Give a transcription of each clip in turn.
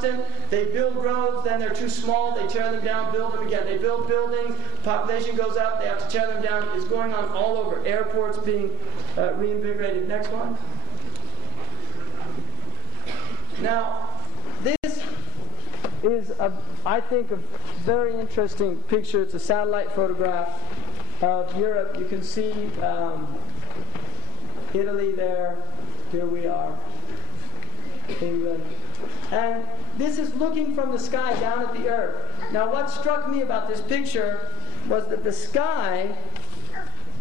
They build roads, then they're too small, they tear them down, build them again. They build buildings, population goes up, they have to tear them down. It's going on all over. Airports being reinvigorated. Next one. Now, this is, I think, a very interesting picture. It's a satellite photograph of Europe. You can see Italy there. Here we are, England. And this is looking from the sky down at the earth. Now, what struck me about this picture was that the sky,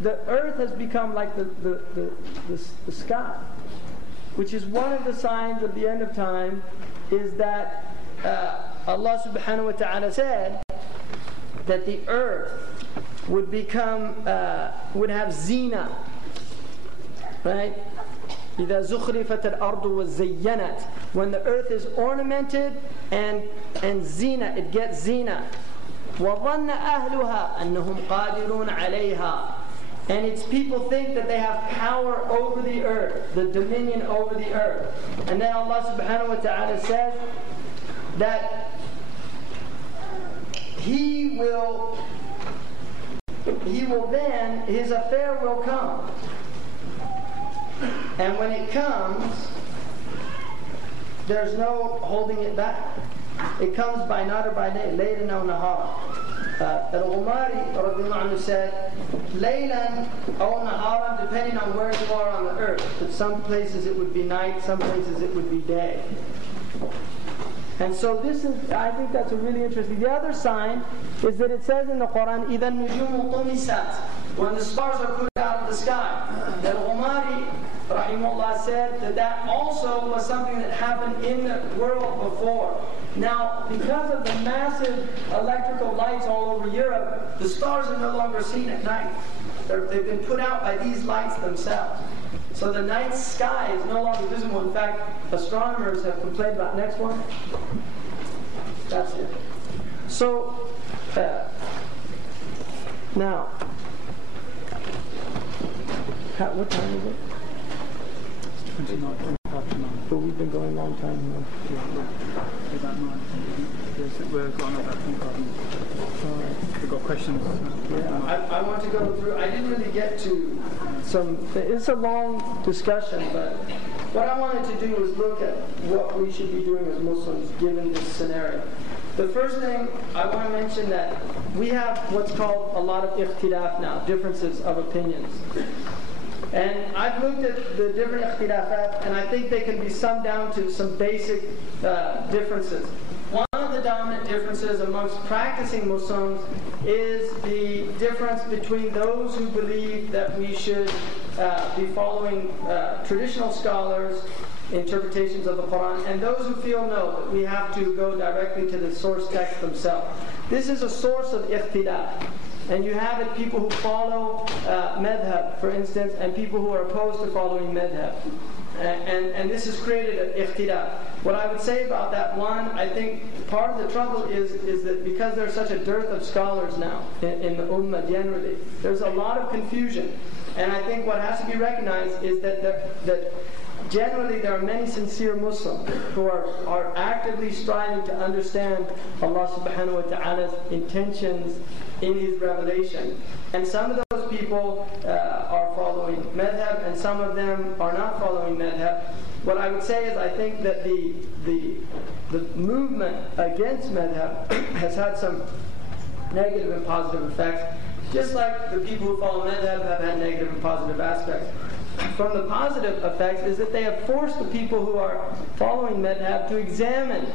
the earth has become like the sky, which is one of the signs of the end of time, is that Allah subhanahu wa ta'ala said that the earth would become, would have zina, right? إِذَا زُخْرِفَتَ الْأَرْضُ وَزَيَّنَتْ. When the earth is ornamented and zina, it gets zina. وَظَنَّ أَهْلُهَا أَنَّهُمْ قَادِرُونَ عَلَيْهَا. And its people think that they have power over the earth, the dominion over the earth. And then Allah subhanahu wa ta'ala says that He will then, His affair will come. And when it comes, there's no holding it back. It comes by night or by day, laylan aw nahara. Al-Ghumari radiyallahu anhu said, laylan aw nahara, depending on where you are on the earth. But some places it would be night, some places it would be day. And so this is, I think that's a really interesting. The other sign is that it says in the Quran, إِذَا النُّجُومُ طُمِسَتْ, when the stars are put out of the sky. That Al-Ghumari rahimahullah said that also was something that happened in the world before. Now, because of the massive electrical lights all over Europe, the stars are no longer seen at night. They've been put out by these lights themselves. So the night sky is no longer visible. In fact, astronomers have complained about. Next one. That's it. So, now, what time is it? 29. But we've been going a long time here. Yeah, about 9. We've got another 25 We've got questions. Yeah, I want to go through. I didn't really get to some. It's a long discussion, but what I wanted to do was look at what we should be doing as Muslims given this scenario. The first thing I want to mention that we have what's called a lot of ikhtilaf now, differences of opinions. And I've looked at the different ikhtilafat, and I think they can be summed down to some basic differences. One of the dominant differences amongst practicing Muslims is the difference between those who believe that we should be following traditional scholars' interpretations of the Quran, and those who feel no, that we have to go directly to the source text themselves. This is a source of ikhtilaf. And you have it, people who follow madhab, for instance, and people who are opposed to following madhab. And this has created an ikhtilaf. What I would say about that, one, I think part of the trouble is that because there's such a dearth of scholars now in the ummah generally, there's a lot of confusion. And I think what has to be recognized is that generally there are many sincere Muslims who are actively striving to understand Allah subhanahu wa ta'ala's intentions in His revelation. And some of those people are following madhab, and some of them are not following madhab. What I would say is I think that the movement against madhab has had some negative and positive effects, just like the people who follow madhab have had negative and positive aspects. From the positive effects is that they have forced the people who are following madhab to examine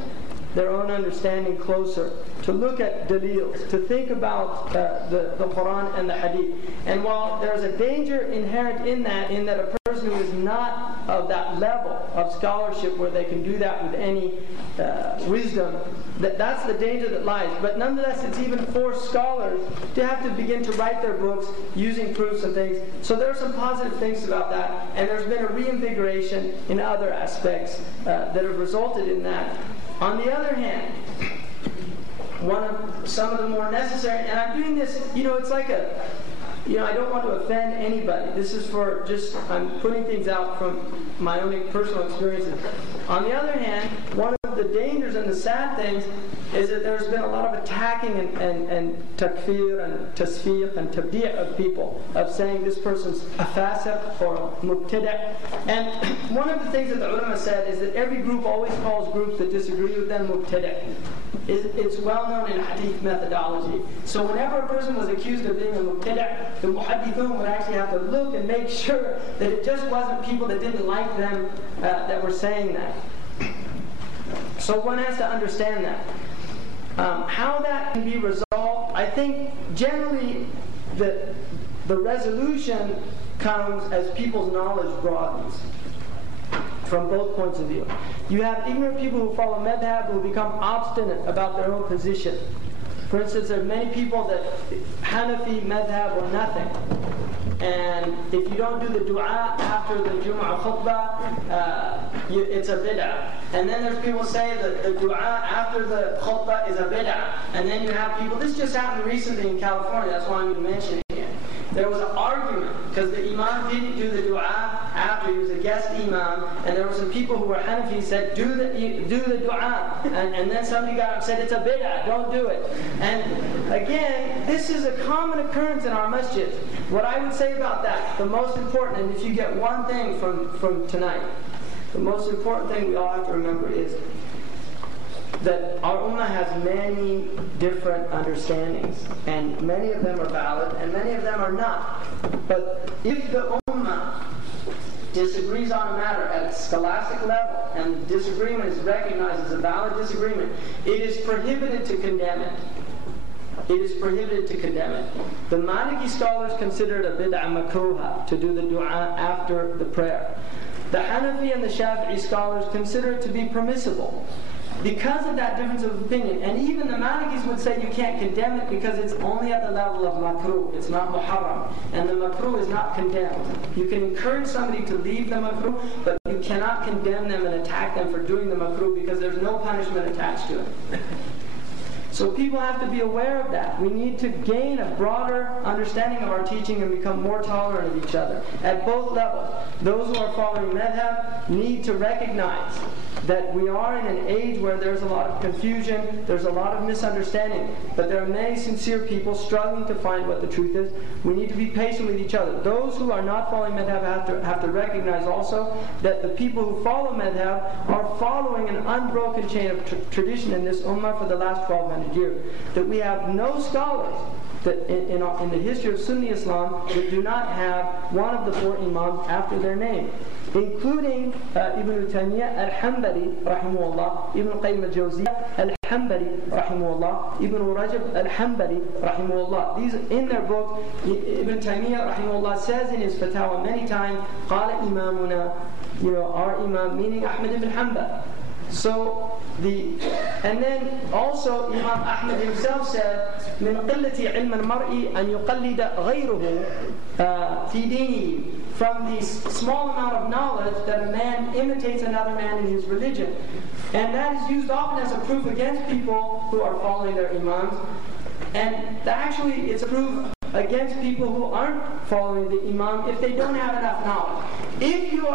their own understanding closer, to look at dalils, to think about the Quran and the Hadith. And while there's a danger inherent in that a person who is not of that level of scholarship where they can do that with any wisdom, that's the danger that lies. But nonetheless, it's even forced scholars to have to begin to write their books using proofs and things. So there are some positive things about that, and there's been a reinvigoration in other aspects that have resulted in that. On the other hand, some of the more necessary, and I'm doing this, it's like I don't want to offend anybody. This is for I'm putting things out from my own personal experiences. On the other hand, one of of the dangers and the sad things is that there's been a lot of attacking and takfir and tasfiq and tabdi' of people, of saying this person's a fasiq or a mubtada'. And one of the things that the ulama said is that every group always calls groups that disagree with them mubtada'. It's well known in hadith methodology. So whenever a person was accused of being a mubtada', the muhaddithun would actually have to look and make sure that it just wasn't people that didn't like them that were saying that. So one has to understand that. How that can be resolved, I think generally the resolution comes as people's knowledge broadens from both points of view. You have ignorant people who follow madhab who become obstinate about their own position. For instance, there are many people that Hanafi madhab or nothing. And if you don't do the dua after the Jum'ah khutbah, it's a bid'ah. And then there's people say that the dua after the khutbah is a bid'ah. And then you have people, this just happened recently in California, that's why I'm mentioning it. There was an argument because the imam didn't do the dua after, he was a guest imam, and there were some people who were Hanafi said, do the dua. And then somebody got up and said, it's a bid'ah, don't do it. And again, this is a common occurrence in our masjids. What I would say about that, the most important, and if you get one thing from tonight, the most important thing we all have to remember is that our ummah has many different understandings, and many of them are valid, and many of them are not. But if the ummah disagrees on a matter at a scholastic level, and the disagreement is recognized as a valid disagreement, it is prohibited to condemn it. It is prohibited to condemn it. The Maliki scholars consider it a bid'ah makruha to do the dua after the prayer. The Hanafi and the Shafi'i scholars consider it to be permissible. Because of that difference of opinion, and even the Malikis would say you can't condemn it because it's only at the level of makruh, it's not muharram, and the makruh is not condemned. You can encourage somebody to leave the makruh, but you cannot condemn them and attack them for doing the makruh because there's no punishment attached to it. So people have to be aware of that. We need to gain a broader understanding of our teaching and become more tolerant of each other at both levels. Those who are following madhab need to recognize that we are in an age where there's a lot of confusion, there's a lot of misunderstanding, but there are many sincere people struggling to find what the truth is. We need to be patient with each other. Those who are not following madhab have to recognize also that the people who follow madhab are following an unbroken chain of tradition in this ummah for the last 1200 years. That we have no scholars that in the history of Sunni Islam that do not have one of the four imams after their name, including Ibn Taymiyyah al-Hanbali rahimahullah, Ibn Qayyim al-Jawziyah al-Hanbali rahimahullah, Ibn Rajab al-Hanbali rahimahullah. These in their book, Ibn Taymiyyah rahimahullah says in his fatwa many times, qala imamuna, our imam, meaning Ahmad ibn Hanbal. So and then also Imam Ahmad himself said, من قلة علم المرء أن يقلد غيره في دينه. From the small amount of knowledge that a man imitates another man in his religion. And that is used often as a proof against people who are following their imams. And actually it's a proof against people who aren't following the imam if they don't have enough knowledge. If you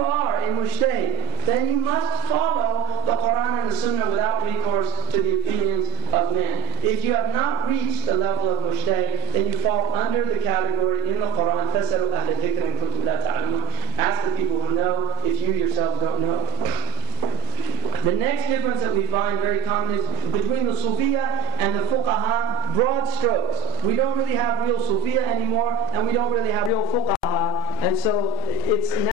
are a mujtahid, then you must follow the Quran and the Sunnah without recourse to the opinions of men. If you have not reached the level of mujtahid, then you fall under the category in the Quran, فَاسْأَلُوا أَهْلَ الذِّكْرِ إِن كُنتُمْ لَا تَعْلَمُونَ. Ask the people who know if you yourself don't know. The next difference that we find very common is between the Sufiya and the Fuqaha, broad strokes. We don't really have real Sufiya anymore, and we don't really have real Fuqaha, and so it's